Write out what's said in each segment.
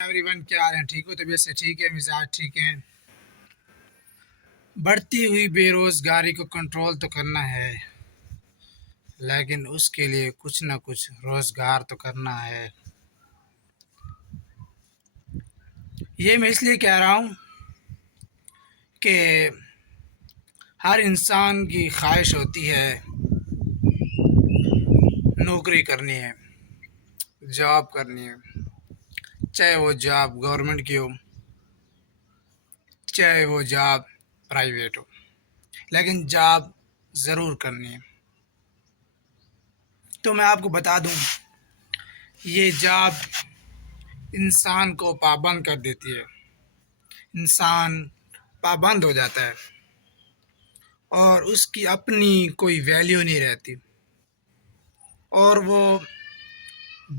Every one, کیا حال ہے؟ ٹھیک ہو؟ طبیعت سے ٹھیک ہے؟ مزاج ٹھیک ہے؟ بڑھتی ہوئی بے روزگاری کو کنٹرول تو کرنا ہے، لیکن اس کے لیے کچھ نہ کچھ روزگار تو کرنا ہے۔ یہ میں اس لیے کہہ رہا ہوں کہ ہر انسان کی خواہش ہوتی ہے نوکری کرنی ہے، جاب کرنی ہے، چاہے وہ جاب گورنمنٹ کی ہو، چاہے وہ جاب پرائیویٹ ہو، لیکن جاب ضرور کرنی ہے۔ تو میں آپ کو بتا دوں، یہ جاب انسان کو پابند کر دیتی ہے، انسان پابند ہو جاتا ہے اور اس کی اپنی کوئی ویلیو نہیں رہتی، اور وہ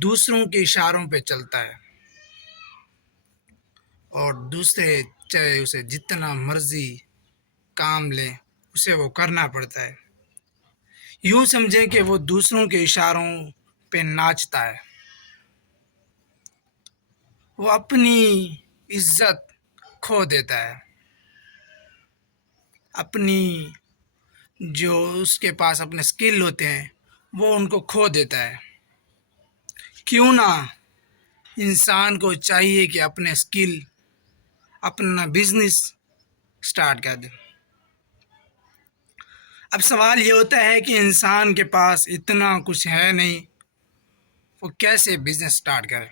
دوسروں کے اشاروں پہ چلتا ہے، اور دوسرے چاہے اسے جتنا مرضی کام لیں اسے وہ کرنا پڑتا ہے۔ یوں سمجھیں کہ وہ دوسروں کے اشاروں پہ ناچتا ہے، وہ اپنی عزت کھو دیتا ہے، اپنی جو اس کے پاس اپنے سکل ہوتے ہیں وہ ان کو کھو دیتا ہے۔ کیوں نہ انسان کو چاہیے کہ اپنے سکل، اپنا بزنس سٹارٹ کر دے۔ اب سوال یہ ہوتا ہے کہ انسان کے پاس اتنا کچھ ہے نہیں، وہ کیسے بزنس سٹارٹ کرے؟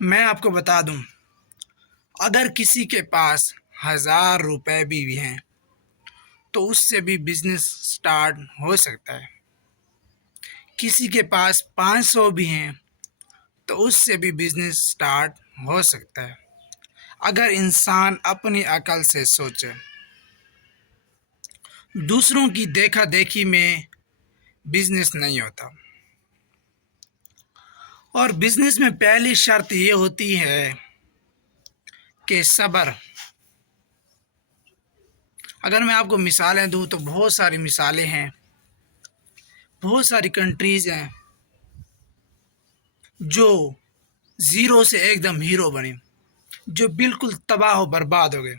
میں آپ کو بتا دوں، اگر کسی کے پاس 1000 روپے بھی ہیں تو اس سے بھی بزنس سٹارٹ ہو سکتا ہے۔ کسی کے پاس 500 بھی ہیں تو اس سے بھی بزنس سٹارٹ ہو سکتا ہے، اگر انسان اپنی عقل سے سوچے۔ دوسروں کی دیکھا دیکھی میں بزنس نہیں ہوتا، اور بزنس میں پہلی شرط یہ ہوتی ہے کہ صبر۔ اگر میں آپ کو مثالیں دوں تو بہت ساری مثالیں ہیں، بہت ساری کنٹریز ہیں جو زیرو سے ایک دم ہیرو بنی، جو بالکل تباہ و برباد ہو گئے۔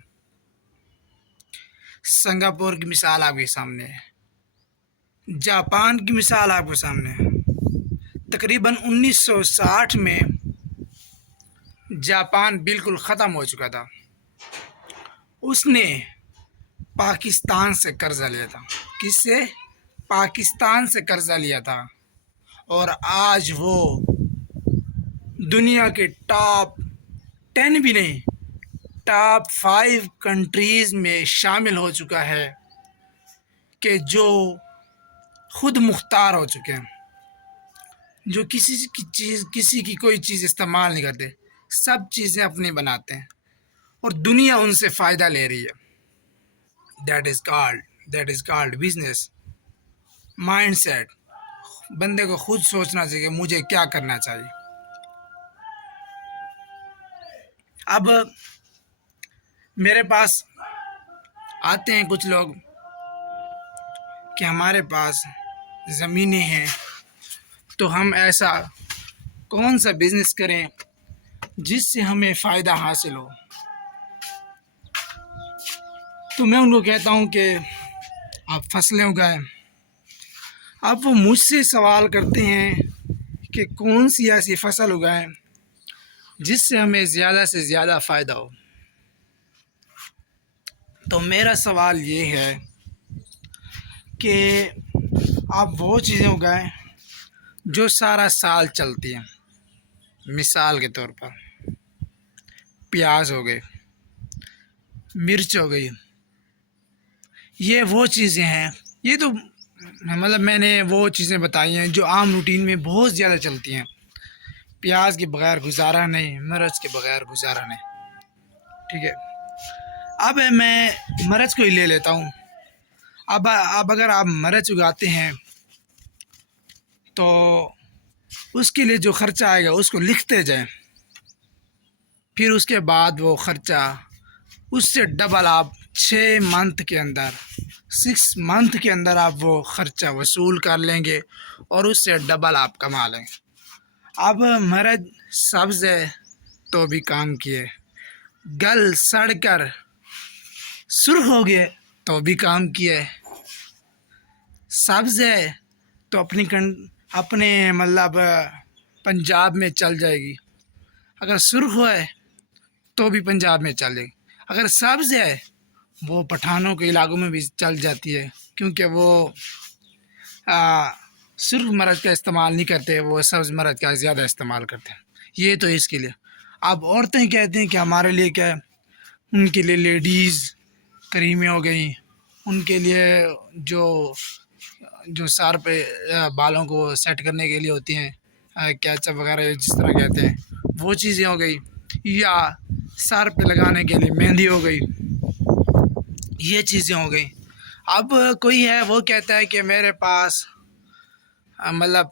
سنگاپور کی مثال آپ کے سامنے ہے، جاپان کی مثال آپ کے سامنے ہے۔ تقریباً 1960 میں جاپان بالکل ختم ہو چکا تھا، اس نے پاکستان سے قرضہ لیا تھا۔ کس سے؟ پاکستان سے قرضہ لیا تھا، اور آج وہ دنیا کے ٹاپ 10 بھی نہیں، ٹاپ 5 کنٹریز میں شامل ہو چکا ہے، کہ جو خود مختار ہو چکے ہیں، جو کسی کی کوئی چیز استعمال نہیں کرتے، سب چیزیں اپنی بناتے ہیں، اور دنیا ان سے فائدہ لے رہی ہے۔ That is called business mindset. بندے کو خود سوچنا چاہیے کہ مجھے کیا کرنا چاہیے۔ اب میرے پاس آتے ہیں کچھ لوگ کہ ہمارے پاس زمینیں ہیں تو ہم ایسا کون سا بزنس کریں جس سے ہمیں فائدہ حاصل ہو۔ تو میں ان کو کہتا ہوں کہ آپ فصلیں اگائیں۔ اب وہ مجھ سے سوال کرتے ہیں کہ کون سی ایسی فصل اگائیں جس سے ہمیں زیادہ سے زیادہ فائدہ ہو۔ تو میرا سوال یہ ہے کہ آپ وہ چیزیں اگائیں جو سارا سال چلتی ہیں۔ مثال کے طور پر پیاز ہو گئے، مرچ ہو گئی، یہ وہ چیزیں ہیں، یہ تو مطلب میں نے وہ چیزیں بتائی ہیں جو عام روٹین میں بہت زیادہ چلتی ہیں۔ پیاز کے بغیر گزارا نہیں، مرچ کے بغیر گزارا نہیں، ٹھیک ہے۔ اب میں مرچ کو ہی لے لیتا ہوں۔ اب اگر آپ مرچ اگاتے ہیں تو اس کے لیے جو خرچہ آئے گا اس کو لکھتے جائیں، پھر اس کے بعد وہ خرچہ اس سے ڈبل آپ 6 منتھ کے اندر، 6 منتھ کے اندر آپ وہ خرچہ وصول کر لیں گے، اور اس سے ڈبل آپ کما لیں گے۔ اب مرچ سبز ہے تو بھی کام کیے، گل سڑ کر سرخ ہو گئے تو بھی کام کیے، سبز ہے تو اپنے مطلب پنجاب میں چل جائے گی، اگر سرخ ہے تو بھی پنجاب میں چلے گی، اگر سبز ہے وہ پٹھانوں کے علاقوں میں بھی چل جاتی ہے، کیونکہ وہ سرخ مرض کا استعمال نہیں کرتے، وہ سبز مرض کا زیادہ استعمال کرتے ہیں۔ یہ تو اس کے لیے۔ اب عورتیں کہتے ہیں کہ ہمارے لیے کیا ہے، ان کے لیے لیڈیز کریمیں ہو گئیں، ان کے لیے جو سر پہ بالوں کو سیٹ کرنے کے لیے ہوتی ہیں کیچپ وغیرہ جس طرح کہتے ہیں، وہ چیزیں ہو گئی، یا سر پہ لگانے کے لیے مہندی ہو گئی، یہ چیزیں ہو گئیں۔ اب کوئی ہے وہ کہتا ہے کہ میرے پاس مطلب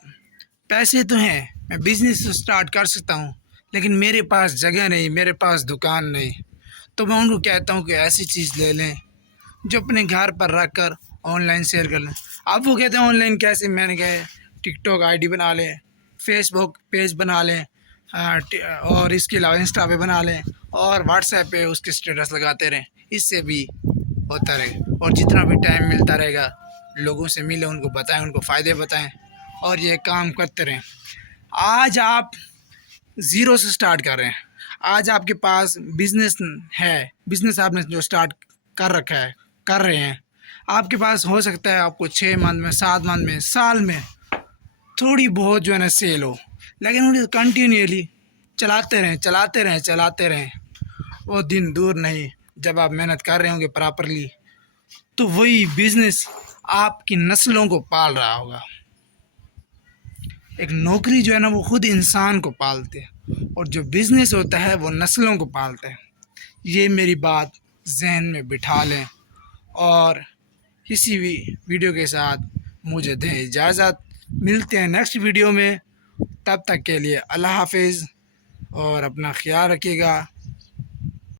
پیسے تو ہیں، میں بزنس اسٹارٹ کر سکتا ہوں، لیکن میرے پاس جگہ نہیں، میرے پاس دکان نہیں، تو میں ان کو کہتا ہوں کہ ایسی چیز لے لیں جو اپنے گھر پر رکھ کر آن لائن سیل کر لیں۔ اب وہ کہتے ہیں آن لائن کیسے؟ میں نے کہا ٹک ٹاک آئی ڈی بنا لیں، فیس بک پیج بنا لیں، اور اس کے علاوہ انسٹا پہ بنا لیں، اور واٹس ایپ پہ اس کے اسٹیٹس لگاتے رہیں، اس سے بھی ہوتا رہے، اور جتنا بھی ٹائم ملتا رہے گا لوگوں سے ملیں، ان کو بتائیں، ان کو فائدے بتائیں، اور یہ کام کرتے رہیں۔ آج آپ زیرو سے سٹارٹ کر رہے ہیں، آج آپ کے پاس بزنس ہے، بزنس آپ نے جو سٹارٹ کر رکھا ہے، کر رہے ہیں، آپ کے پاس ہو سکتا ہے آپ کو 6 منتھ میں، 7 منتھ میں، سال میں تھوڑی بہت جو ہے نا سیل ہو، لیکن انہیں کنٹینیولی چلاتے رہیں، وہ دن دور نہیں جب آپ محنت کر رہے ہوں گے پراپرلی، تو وہی بزنس آپ کی نسلوں کو پال رہا ہوگا۔ ایک نوکری جو ہے نا وہ خود انسان کو پالتے ہے، اور جو بزنس ہوتا ہے وہ نسلوں کو پالتا ہے۔ یہ میری بات ذہن میں بٹھا لیں، اور کسی بھی ویڈیو کے ساتھ مجھے دیں اجازت، ملتے ہیں نیکسٹ ویڈیو میں، تب تک کے لیے اللہ حافظ، اور اپنا خیال رکھیے گا۔